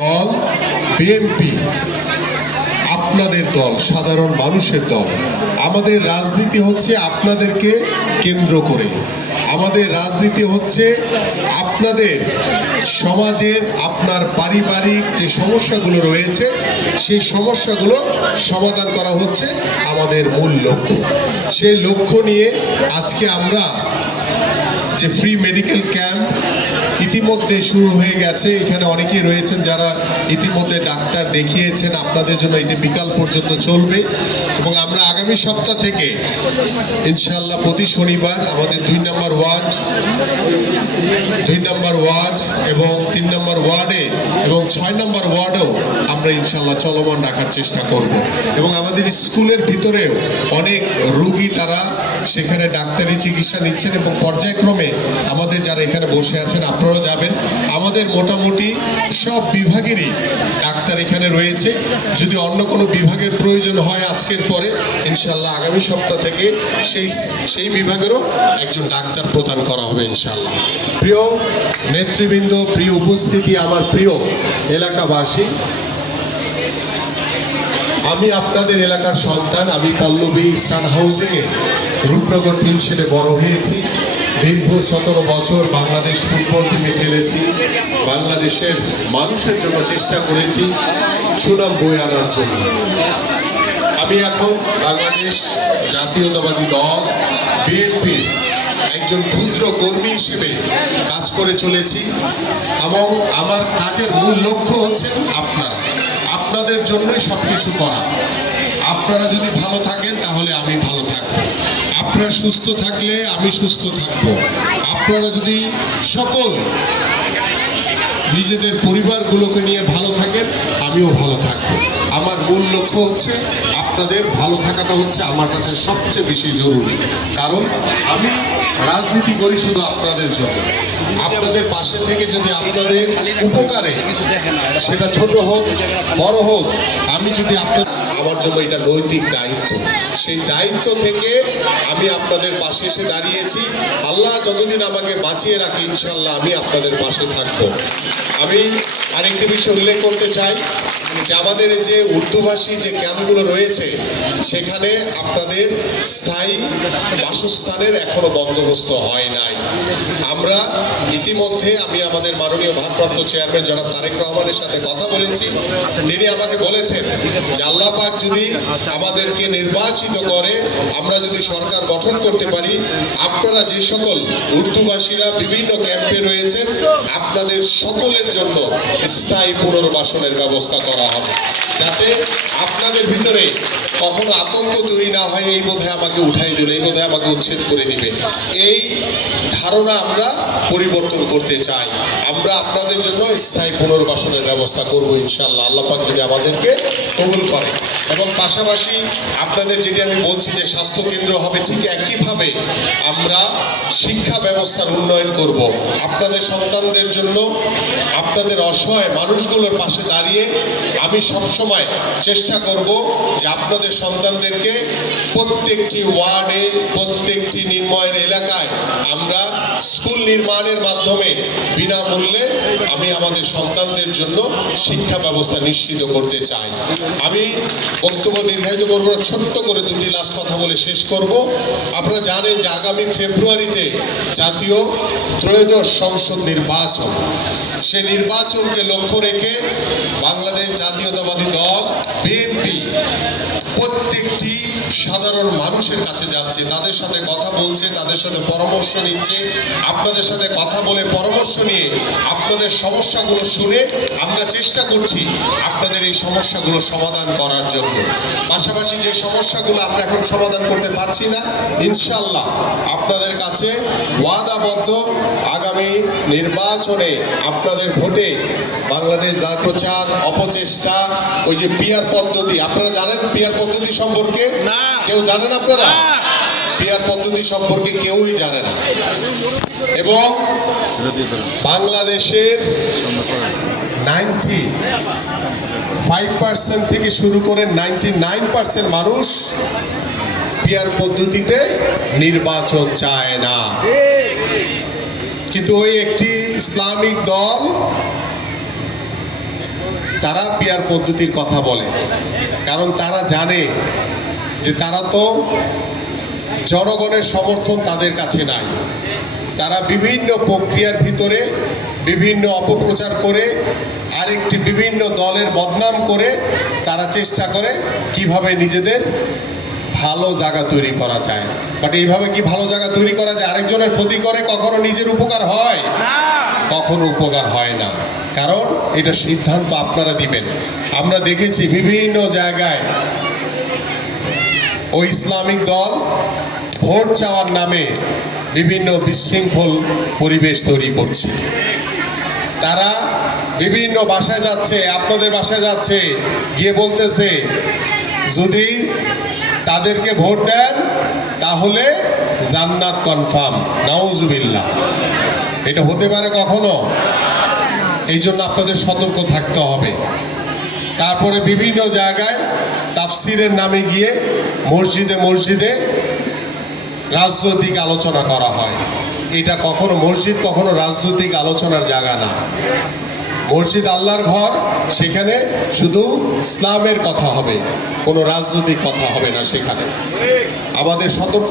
দল বিএনপি আপনাদের দল, সাধারণ মানুষের দল। আমাদের রাজনীতি হচ্ছে আপনাদেরকে কেন্দ্র করে, আমাদের রাজনীতি হচ্ছে আপনাদের সমাজের, আপনার পারিবারিক যে সমস্যাগুলো রয়েছে সেই সমস্যাগুলো সমাধান করা হচ্ছে আমাদের মূল লক্ষ্য। সেই লক্ষ্য নিয়ে আজকে আমরা যে ফ্রি মেডিকেল ক্যাম্প ইতিমধ্যে শুরু হয়ে গেছে, এখানে অনেকেই রয়েছেন যারা ইতিমধ্যে ডাক্তার দেখিয়েছেন। আপনাদের জন্য এটি বিকাল পর্যন্ত চলবে এবং আমরা আগামী সপ্তাহ থেকে ইনশাআল্লাহ প্রতি শনিবার আমাদের 2 নম্বর ওয়ার্ড এবং 3 নম্বর ওয়ার্ডে এবং 6 নম্বর ওয়ার্ডেও আমরা ইনশাআল্লাহ চলমান রাখার চেষ্টা করব। এবং আমাদের স্কুলের ভিতরেও অনেক রোগী তারা সেখানে ডাক্তারি চিকিৎসা নিচ্ছেন এবং পর্যায়ক্রমে আমাদের যারা এখানে বসে আছেন আপনারাও যাবেন। আমাদের মোটামুটি সব বিভাগেরই ডাক্তার এখানে রয়েছে। যদি অন্য কোনো বিভাগের প্রয়োজন হয় আজকের পরে ইনশাআল্লাহ আগামী সপ্তাহ থেকে সেই বিভাগেরও একজন ডাক্তার প্রদান করা হবে ইনশাআল্লাহ। প্রিয় নেতৃবৃন্দ, প্রিয় উপস্থিতি, আমার প্রিয় এলাকাবাসী, আমি আপনাদের এলাকার সন্তান। আমি পল্লবী স্টার হাউসিংয়ে রূপনগর টিনশেডে বড় হয়েছি। দীর্ঘ 17 বছর বাংলাদেশ ফুটবল টিমে খেলেছি। বাংলাদেশের মানুষের জন্য চেষ্টা করেছি সুনাম বয়ে আনার জন্য। আমি এখন বাংলাদেশ জাতীয়তাবাদী দল বিএনপির একজন ক্ষুদ্র কর্মী হিসেবে কাজ করে চলেছি এবং আমার কাজের মূল লক্ষ্য হচ্ছে আপনাদের জন্যই সবকিছু করা। আপনারা যদি ভালো থাকেন তাহলে আমি ভালো থাকবো, আপনারা সুস্থ থাকলে আমি সুস্থ থাকবো, আপনারা যদি সকল নিজেদের পরিবারগুলোকে নিয়ে ভালো থাকেন আমিও ভালো থাকবো। আমার মূল লক্ষ্য হচ্ছে আপনাদের ভালো থাকাটা হচ্ছে আমার কাছে সবচেয়ে বেশি জরুরি। কারণ আমি রাজনীতি করি শুধু আপনাদের জন্য। আপনাদের পাশে থেকে যদি আপনাদের উপকারে, সেটা ছোট হোক বড় হোক, আমি যদি আমার জন্য এটা নৈতিক দায়িত্ব, সেই দায়িত্ব থেকে আমি আপনাদের পাশে এসে দাঁড়িয়েছি। আল্লাহ যতদিন আমাকে বাঁচিয়ে রাখে ইনশাআল্লাহ আমি আপনাদের পাশে থাকবো। আমি আরেকটি বিষয় উল্লেখ করতে চাই যে আমাদের যে উর্দুভাষী যে ক্যাম্পগুলো রয়েছে সেখানে আপনাদের স্থায়ী বাসস্থানের এখনো বন্দোবস্ত হয় নাই। আমরা ইতিমধ্যে আমি আমাদের মাননীয় ভারপ্রাপ্ত চেয়ারম্যান জনাব তারেক রহমানের সাথে কথা বলেছি। তিনি আমাকে বলেছেন যে আল্লাহ পাক যদি আমাদেরকে নির্বাচিত করে, আমরা যদি সরকার গঠন করতে পারি, আপনারা যে সকল উর্দুভাষীরা বিভিন্ন ক্যাম্পে রয়েছেন আপনাদের সকলের জন্য স্থায়ী পুনর্বাসনের ব্যবস্থা করা হবে, যাতে আপনাদের ভিতরে কখনো আতঙ্ক তৈরি না হয়। এই বোধহয় আমাকে উঠাই দিল, এই বোধহয় আমাকে উচ্ছেদ করে দিবে, এই ধারণা আমরা পরিবর্তন করতে চাই। আমরা আপনাদের জন্য স্থায়ী পুনর্বাসনের ব্যবস্থা করব ইনশাআল্লাহ, আল্লাহ পাক যদি আমাদেরকে কবুল করে। এবং পাশাপাশি আপনাদের যেটি আমি বলছি যে স্বাস্থ্য কেন্দ্র হবে, ঠিক একইভাবে আমরা শিক্ষা ব্যবস্থার উন্নয়ন করব। আপনাদের সন্তানদের জন্য, আপনাদের অসহায় মানুষগুলোর পাশে দাঁড়িয়ে আমি সবসময় চেষ্টা করব যে আপনাদের সন্তানদেরকে প্রত্যেকটি ওয়ার্ডে, প্রত্যেকটি নির্ময়ের এলাকায় আমরা স্কুল নির্মাণের মাধ্যমে বিনামূল্যে আমি আমাদের সন্তানদের জন্য শিক্ষা ব্যবস্থা নিশ্চিত করতে চাই। আমি বক্তব্য দীর্ঘায়িত করব না, ছোট্ট করে দুটি লাস্ট কথা বলে শেষ করব। আপনারা জানেন যে আগামী ফেব্রুয়ারিতে জাতীয় ত্রয়োদশ সংসদ নির্বাচন, সে নির্বাচনকে লক্ষ্য রেখে বাংলাদেশ জাতীয়তাবাদী দল বিএনপি প্রত্যেকটি সাধারণ মানুষের কাছে যাচ্ছে, তাদের সাথে কথা বলছে, তাদের সাথে পরামর্শ নিচ্ছে। আপনাদের সাথে কথা বলে পরামর্শ নিয়ে আপনাদের সমস্যাগুলো শুনে আমরা চেষ্টা করছি আপনাদের এই সমস্যাগুলো সমাধান করার জন্য। পাশাপাশি যে সমস্যাগুলো আমরা এখন সমাধান করতে পারছি না, ইনশাআল্লাহ আপনাদের কাছে ওয়াদাবদ্ধ আগামী নির্বাচনে আপনাদের ভোটে বাংলাদেশ জাতীয় প্রচার অপচেষ্টা, ওই যে পিয়ার পদ্ধতি, আপনারা জানেন পিয়ার পদ্ধতি সম্পর্কে? কেউ জানেন? আপনারা পিয়ার পদ্ধতি সম্পর্কে কেউই জানে না। এবং বাংলাদেশের 95% থেকে শুরু করে 99% মানুষ পিয়ার পদ্ধতিতে নির্বাচন চায় না। কিন্তু ওই একটি ইসলামিক দল তারা পিয়ার পদ্ধতির কথা বলে, কারণ তারা জানে যে তারা তো জনগণের সমর্থন তাদের কাছে নাই। তারা বিভিন্ন প্রক্রিয়ার ভিতরে বিভিন্ন অপপ্রচার করে আরেকটি বিভিন্ন দলের বদনাম করে তারা চেষ্টা করে কিভাবে নিজেদের ভালো জায়গা তৈরি করা যায়। বাট এইভাবে কি ভালো জায়গা তৈরি করা যায়? আরেকজনের ক্ষতি করে কখনো নিজের উপকার হয়? কখনো উপকার হয় না, কারণ এটা সিদ্ধান্ত আপনারা দিবেন। আমরা দেখেছি বিভিন্ন জায়গায় ওই ইসলামিক দল ভোট চাওয়ার নামে বিভিন্ন বিশৃঙ্খল পরিবেশ তৈরি করছে। তারা বিভিন্ন বাসায় যাচ্ছে, আপনাদের বাসায় যাচ্ছে, গিয়ে বলতেছে যদি তাদেরকে ভোট দেন তাহলে জান্নাত কনফার্ম। নাউজুবিল্লাহ, এটা হতে পারে কখনো? এই জন্য আপনাদের সতর্ক থাকতে হবে। তারপরে বিভিন্ন জায়গায় তাফসিরের নামে গিয়ে মসজিদে মসজিদে রাজনৈতিক আলোচনা করা হয়। এটা কখনো মসজিদ কখনো রাজনৈতিক আলোচনার জায়গা না। মসজিদ আল্লাহর ঘর, সেখানে শুধু ইসলামের কথা হবে, কোনো রাজনৈতিক কথা হবে না সেখানে। আমাদের সতর্ক